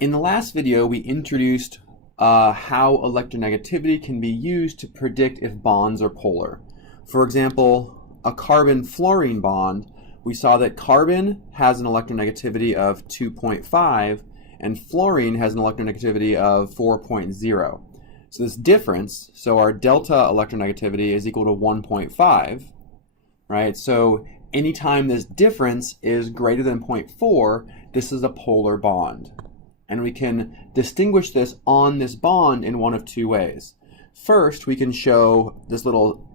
In the last video, we introduced how electronegativity can be used to predict if bonds are polar. For example, a carbon-fluorine bond, we saw that carbon has an electronegativity of 2.5 and fluorine has an electronegativity of 4.0. So this difference, so our delta electronegativity is equal to 1.5, right? So anytime this difference is greater than 0.4, this is a polar bond. And we can distinguish this on this bond in one of two ways. First, we can show this little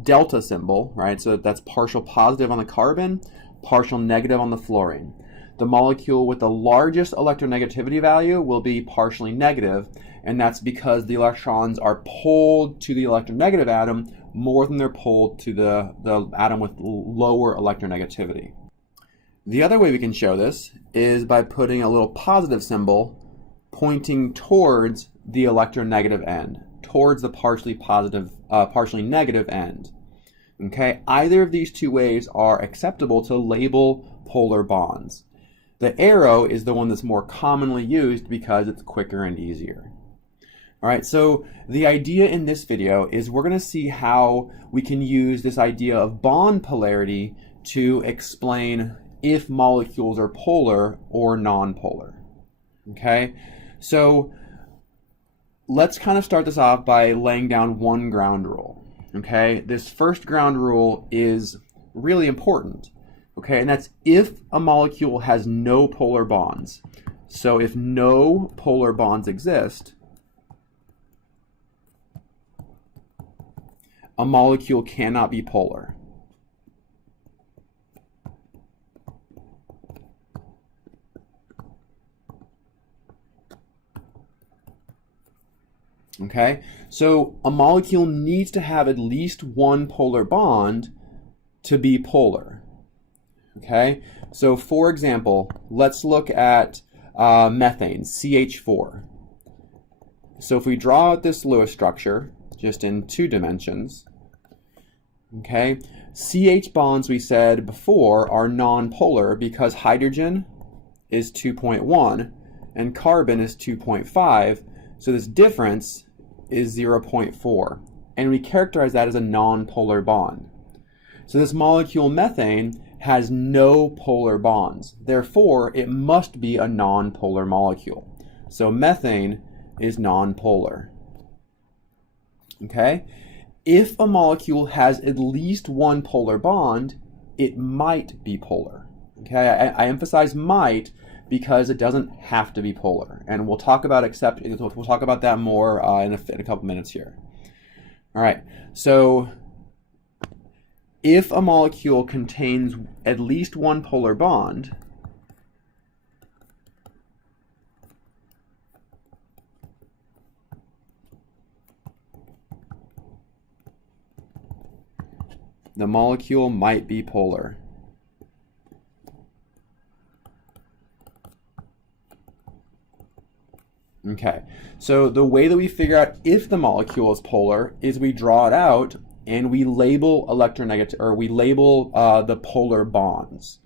delta symbol, right? So that's partial positive on the carbon, partial negative on the fluorine. The molecule with the largest electronegativity value will be partially negative, and that's because the electrons are pulled to the electronegative atom more than they're pulled to the atom with lower electronegativity. The other way we can show this is by putting a little positive symbol pointing towards the electronegative end, towards the partially negative end. Okay, either of these two ways are acceptable to label polar bonds. The arrow is the one that's more commonly used because it's quicker and easier. All right, so the idea in this video is we're going to see how we can use this idea of bond polarity to explain if molecules are polar or non-polar. Okay, so let's kind of start this off by laying down one ground rule. Okay, this first ground rule is really important. Okay, and that's if a molecule has no polar bonds. So if no polar bonds exist, a molecule cannot be polar. Okay, so a molecule needs to have at least one polar bond to be polar. Okay, so for example, let's look at methane, CH4. So if we draw out this Lewis structure, just in 2 dimensions, okay, CH bonds, we said before, are non-polar because hydrogen is 2.1 and carbon is 2.5. So this difference is 0.4, and we characterize that as a non-polar bond. So this molecule methane has no polar bonds. Therefore, it must be a non-polar molecule. So methane is non-polar. Okay? If a molecule has at least one polar bond, it might be polar. Okay? I emphasize might because it doesn't have to be polar, and we'll talk about we'll talk about that more in a couple minutes here. All right, so if a molecule contains at least one polar bond, the molecule might be polar. Okay, so the way that we figure out if the molecule is polar is we draw it out and we label electronegativity, or we label the polar bonds.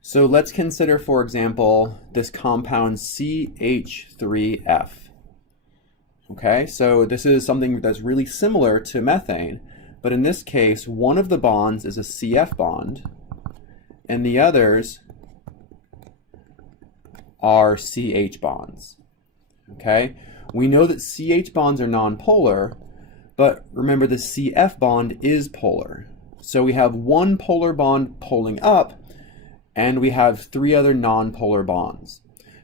So let's consider, for example, this compound CH3F. Okay, so this is something that's really similar to methane, but in this case, one of the bonds is a CF bond, and the others are CH bonds. Okay, we know that CH bonds are non-polar, but remember the CF bond is polar. So we have one polar bond pulling up, and we have 3 other non-polar bonds.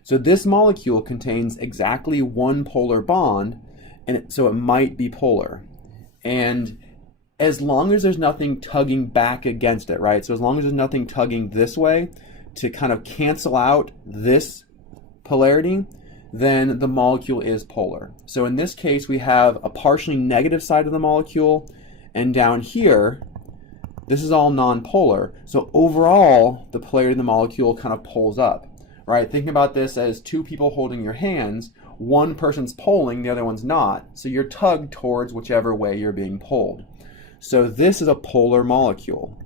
So this molecule contains exactly one polar bond, and so it might be polar. And as long as there's nothing tugging back against it, right? So as long as there's nothing tugging this way to kind of cancel out this polarity, then the molecule is polar. So in this case, we have a partially negative side of the molecule, and down here, this is all non-polar. So overall, the polarity of the molecule kind of pulls up. Right, think about this as 2 people holding your hands. one person's pulling, the other one's not. So you're tugged towards whichever way you're being pulled. So this is a polar molecule.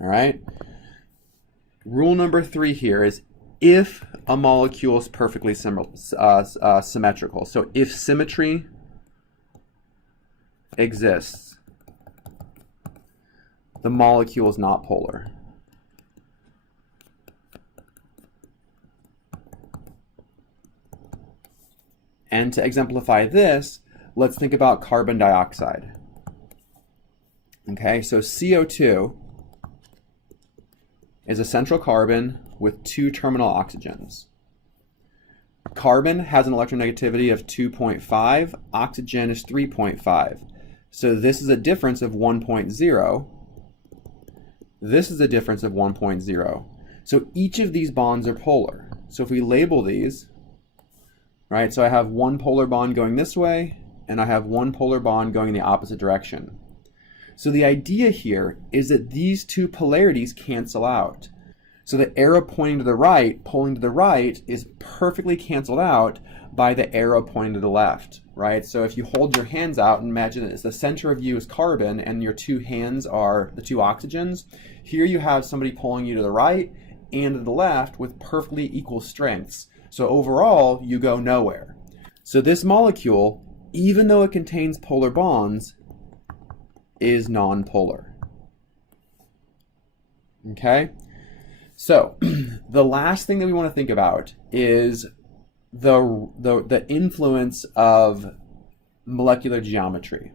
All right. Rule number 3 here is if a molecule is perfectly symmetrical. So if symmetry exists, the molecule is not polar. And to exemplify this, let's think about carbon dioxide. Okay, so CO2 is a central carbon with 2 terminal oxygens. Carbon has an electronegativity of 2.5, oxygen is 3.5. So this is a difference of 1.0. This is a difference of 1.0. So each of these bonds are polar. So if we label these, right, so I have one polar bond going this way, and I have one polar bond going in the opposite direction. So the idea here is that these two polarities cancel out. So the arrow pointing to the right, pulling to the right, is perfectly canceled out by the arrow pointing to the left, right? So if you hold your hands out and imagine that the center of you is carbon and your two hands are the 2 oxygens, here you have somebody pulling you to the right and to the left with perfectly equal strengths. So overall, you go nowhere. So this molecule, even though it contains polar bonds, is nonpolar. Okay? So the last thing that we want to think about is the influence of molecular geometry.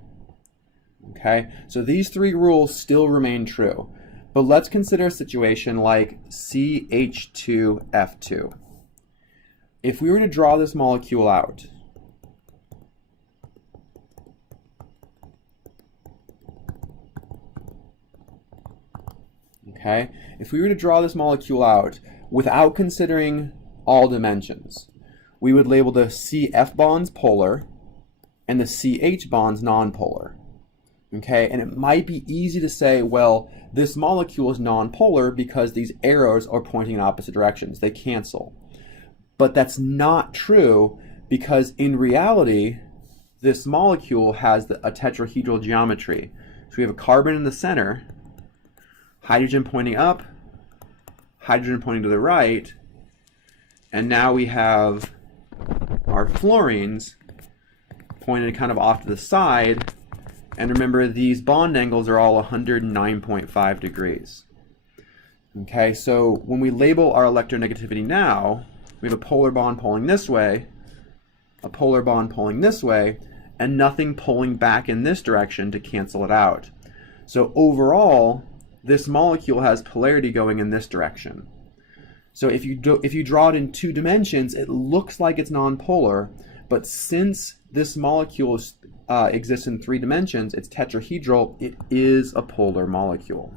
Okay? So these 3 rules still remain true. But let's consider a situation like CH2F2. If we were to draw this molecule out, okay, if we were to draw this molecule out without considering all dimensions, we would label the CF bonds polar and the CH bonds nonpolar. Okay, and it might be easy to say, well, this molecule is nonpolar because these arrows are pointing in opposite directions. They cancel. But that's not true because in reality, this molecule has a tetrahedral geometry. So we have a carbon in the center, hydrogen pointing up, hydrogen pointing to the right, and now we have our fluorines pointed kind of off to the side. And remember, these bond angles are all 109.5 degrees. Okay, so when we label our electronegativity now, we have a polar bond pulling this way, a polar bond pulling this way, and nothing pulling back in this direction to cancel it out. So overall, this molecule has polarity going in this direction. So if you draw it in 2 dimensions, it looks like it's nonpolar, but since this molecule exists in 3 dimensions, it's tetrahedral, it is a polar molecule.